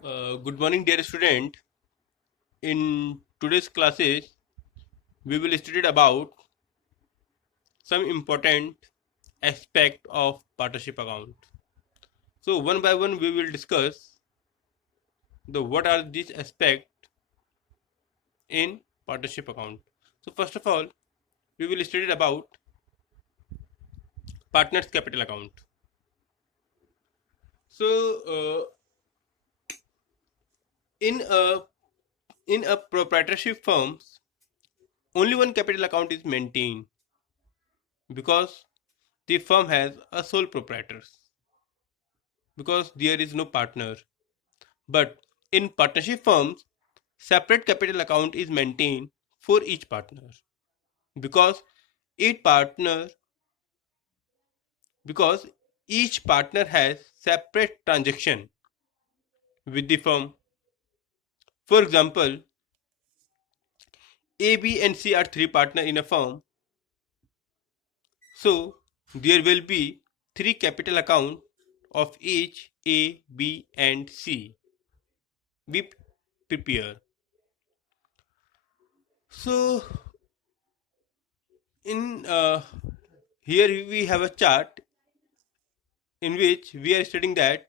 Good morning, dear student. In today's classes, we will study about some important aspect of partnership account. So one by one, we will discuss the what are these aspects in partnership account. So first of all, we will study about partners capital account. So in a proprietorship firms, only one capital account is maintained because the firm has a sole proprietors because there is no partner. But in partnership firms, separate capital account is maintained for each partner because each partner because each partner has separate transaction with the firm. For example, A, B, and C are three partners in a firm, so there will be three capital account of each A, B, and C. We prepare. So in here we have a chart in which we are studying that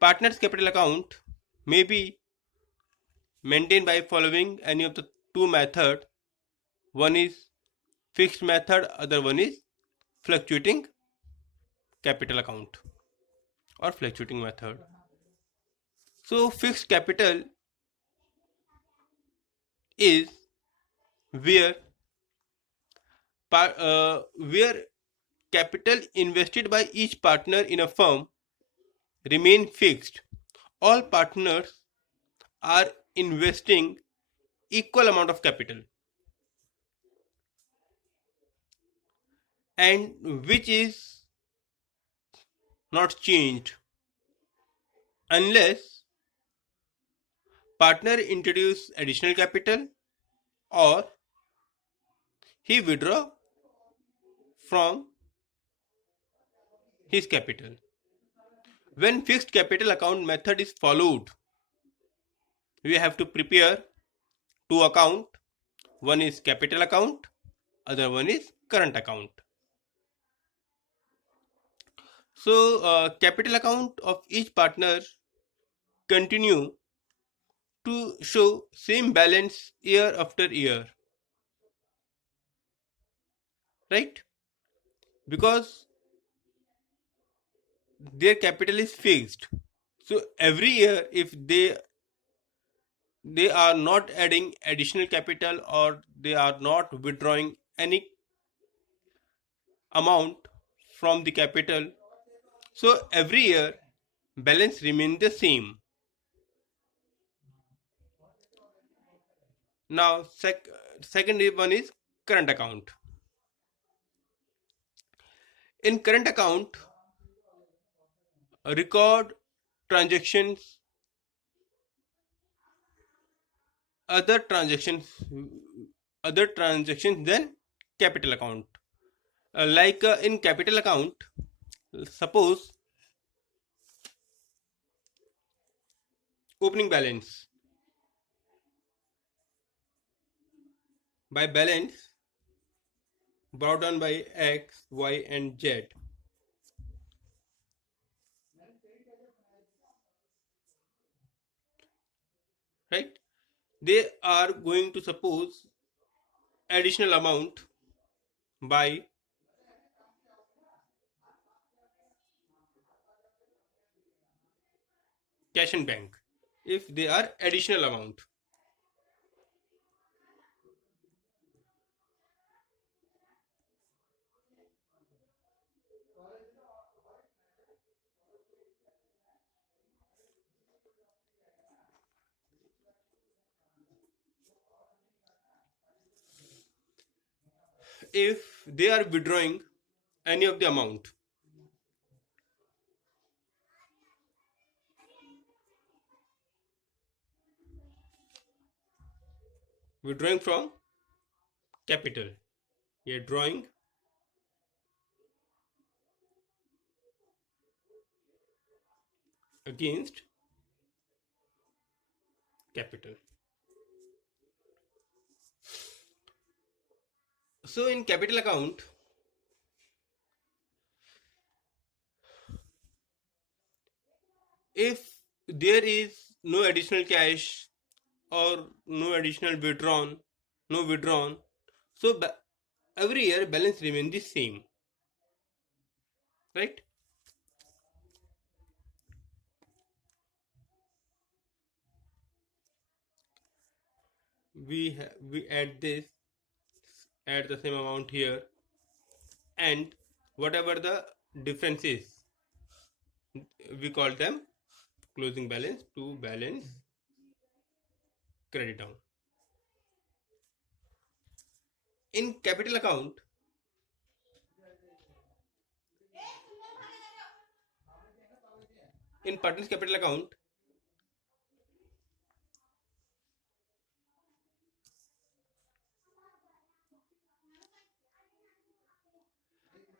partner's capital account may be maintained by following any of the two methods. One is fixed method, other one is fluctuating capital account or fluctuating method. So fixed capital is where where capital invested by each partner in a firm remain fixed. All partners are investing equal amount of capital and which is not changed unless partner introduce additional capital or he withdraw from his capital. When fixed capital account method is followed, we have to prepare two account. One is capital account, other one is current account. So capital account of each partner continue to show same balance year after year, right? Because their capital is fixed. So every year if they are not adding additional capital or they are not withdrawing any amount from the capital, so every year balance remain the same. Now second one is current account. In current account, record transactions, other transactions other transactions than capital account. Like in capital account, suppose opening balance. By balance brought down by X, Y, and Z, right? They are going to suppose additional amount by cash and bank if they are additional amount. If they are withdrawing any of the amount, withdrawing from capital, yeah, drawing against capital. So in capital account, if there is no additional cash or no additional withdrawn, no withdrawn, so every year balance remains the same, right? We add this, add the same amount here, and whatever the difference is, we call them closing balance to balance credit down. In capital account, in partners capital account,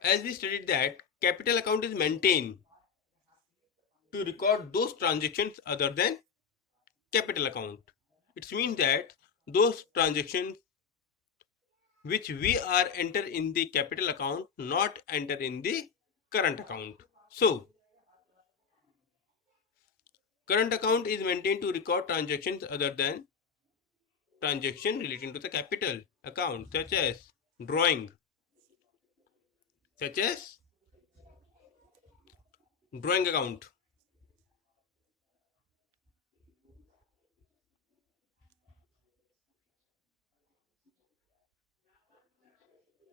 as we studied that capital account is maintained to record those transactions other than capital account. It means that those transactions which we are enter in the capital account not enter in the current account. So current account is maintained to record transactions other than transaction relating to the capital account, such as drawing, such as drawing account,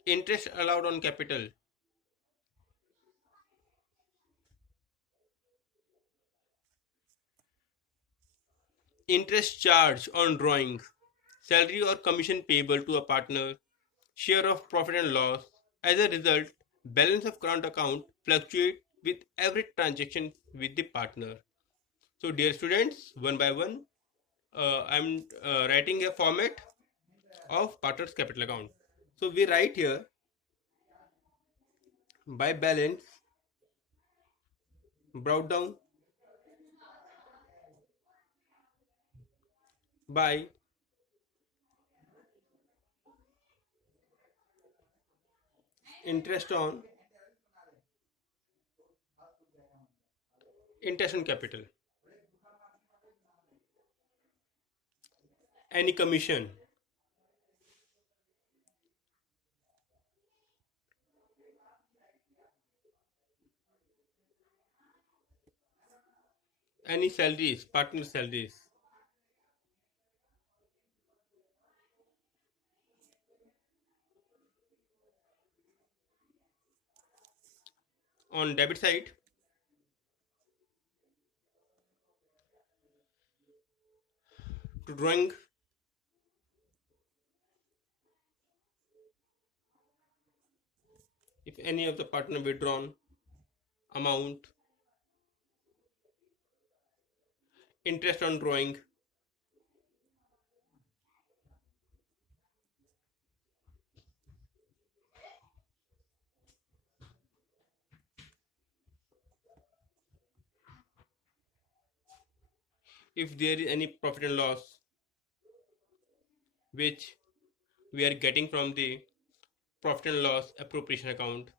interest allowed on capital, interest charged on drawing, salary or commission payable to a partner, share of profit and loss. As a result, balance of current account fluctuate with every transaction with the partner. So dear students, one by one, I'm writing a format of partner's capital account. So we write here by balance brought down by interest on capital, any commission, any salaries, partner salaries, on debit side to drawing, if any of the partner withdrawn amount, interest on drawing, if there is any profit and loss which we are getting from the profit and loss appropriation account,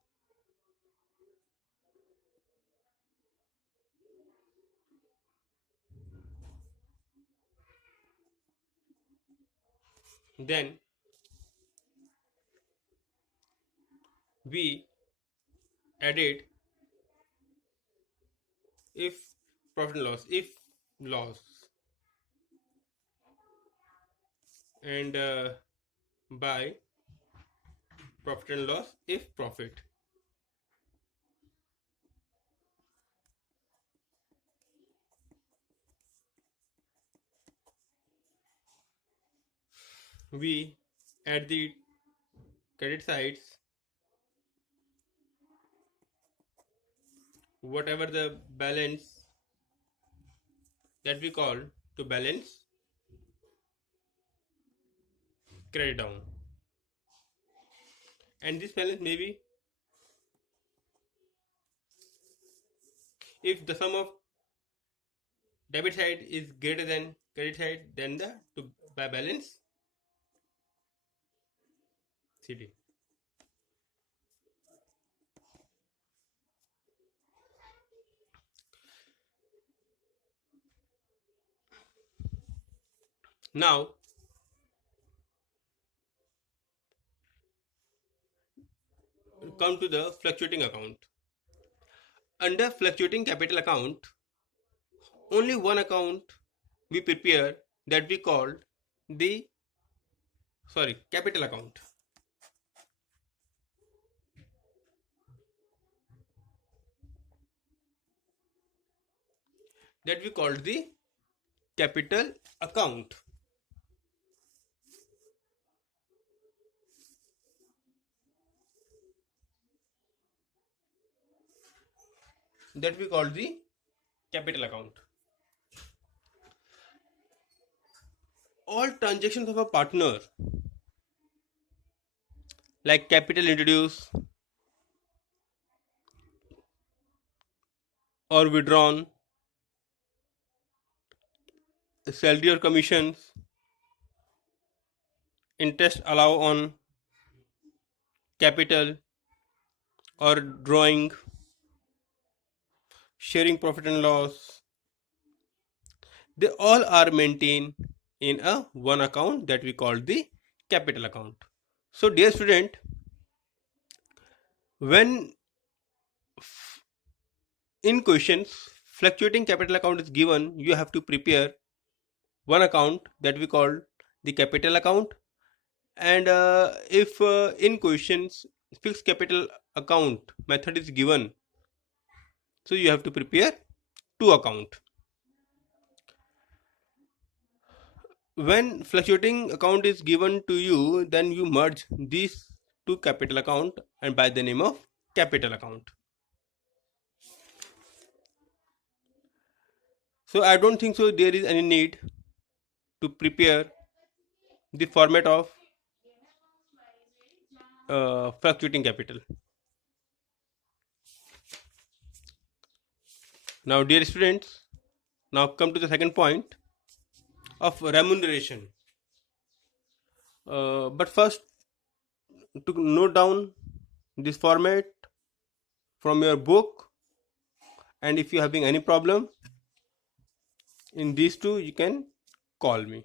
then we added if profit and loss, if loss, and by profit and loss if profit. We add the credit sides whatever the balance that we call to balance credit down, and this balance may be if the sum of debit side is greater than credit side, then the to by balance CD. Now come to the fluctuating account. Under fluctuating capital account, only one account we prepare, that we called the capital account. That we called the capital account. That we called the capital account. All transactions of a partner, like capital introduced or withdrawn, salary or commissions, interest allowed on capital or drawing, sharing profit and loss, they all are maintained in a one account that we call the capital account. So dear student, when in questions fluctuating capital account is given, you have to prepare one account that we call the capital account, and if in questions fixed capital account method is given, so you have to prepare two account. When fluctuating account is given to you, then you merge these two capital account and by the name of capital account. So I don't think so there is any need to prepare the format of fluctuating capital. Now dear students, now come to the second point of remuneration. But first, to note down this format from your book, and if you are having any problem in these two, you can call me.